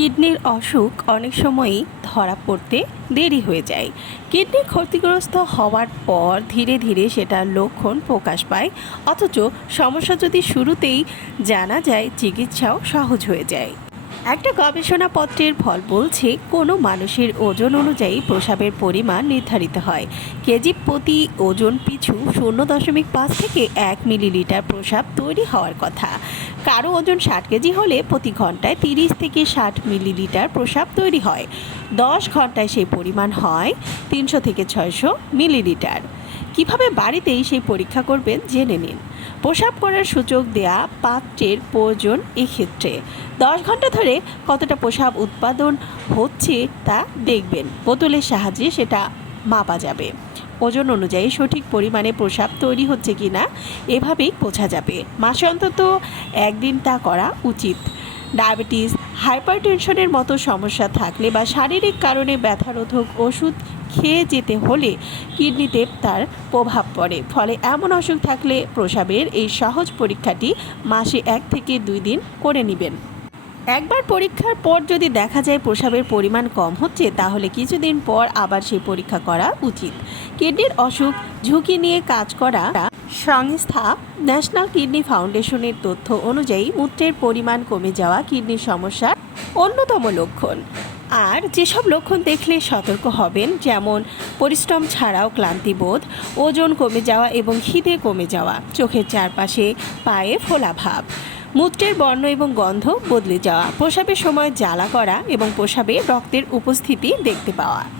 কিডনির অসুখ অনেক সময়ই ধরা পড়তে দেরি হয়ে যায়। কিডনি ক্ষতিগ্রস্ত হওয়ার পর ধীরে ধীরে সেটার লক্ষণ প্রকাশ পায়। অথচ সমস্যা যদি শুরুতেই জানা যায়, চিকিৎসাও সহজ হয়ে যায়। একটা গবেষণাপত্রের ফল বলছে, কোনো মানুষের ওজন অনুযায়ী প্রসাবের পরিমাণ নির্ধারিত হয়। কেজি প্রতি ওজন পিছু শূন্য দশমিক পাঁচ থেকে এক মিলিলিটার প্রসাব তৈরি হওয়ার কথা। কারও ওজন ষাট কেজি হলে প্রতি ঘন্টায় তিরিশ থেকে ষাট মিলিলিটার প্রসাব তৈরি হয়। দশ ঘন্টায় সেই পরিমাণ হয় তিনশো থেকে ছয়শো মিলিলিটার। কীভাবে বাড়িতেই সেই পরীক্ষা করবেন, জেনে নিন। প্রসাব করার সুযোগ দেয়া পাত্রের প্রয়োজন এক্ষেত্রে। দশ ঘণ্টা ধরে কতটা প্রসাব উৎপাদন হচ্ছে তা দেখবেন। বোতলের সাহায্যে সেটা মাপা যাবে। ওজন অনুযায়ী সঠিক পরিমাণে প্রসাব তৈরি হচ্ছে কি না এভাবেই বোঝা যাবে। মাসে অন্তত একদিন তা করা উচিত। ডায়াবেটিস, হাইপারটেনশনের মতো সমস্যা থাকলে বা শারীরিক কারণে ব্যথারোধক ওষুধ খেয়ে যেতে হলে কিডনিতে তার প্রভাব পড়ে। ফলে এমন অসুখ থাকলে প্রসাবের এই সহজ পরীক্ষাটি মাসে এক থেকে দুই দিন করে নেবেন। একবার পরীক্ষার পর যদি দেখা যায় প্রসাবের পরিমাণ কম হচ্ছে, তাহলে কিছুদিন পর আবার সেই পরীক্ষা করা উচিত। কিডনির অসুখ, ঝুঁকি নিয়ে কাজ করা সংস্থা ন্যাশনাল কিডনি ফাউন্ডেশনের তথ্য অনুযায়ী মূত্রের পরিমাণ কমে যাওয়া কিডনির সমস্যার অন্যতম লক্ষণ। আর যেসব লক্ষণ দেখলে সতর্ক হবেন, যেমন পরিশ্রম ছাড়াও ক্লান্তিবোধ ওজন কমে যাওয়া এবং খিদে কমে যাওয়া, চোখের চারপাশে পায়ে ফোলা ভাব, মূত্রের বর্ণ এবং গন্ধ বদলে যাওয়া, প্রসাবের সময় জ্বালা করা এবং প্রসাবে রক্তের উপস্থিতি দেখতে পাওয়া।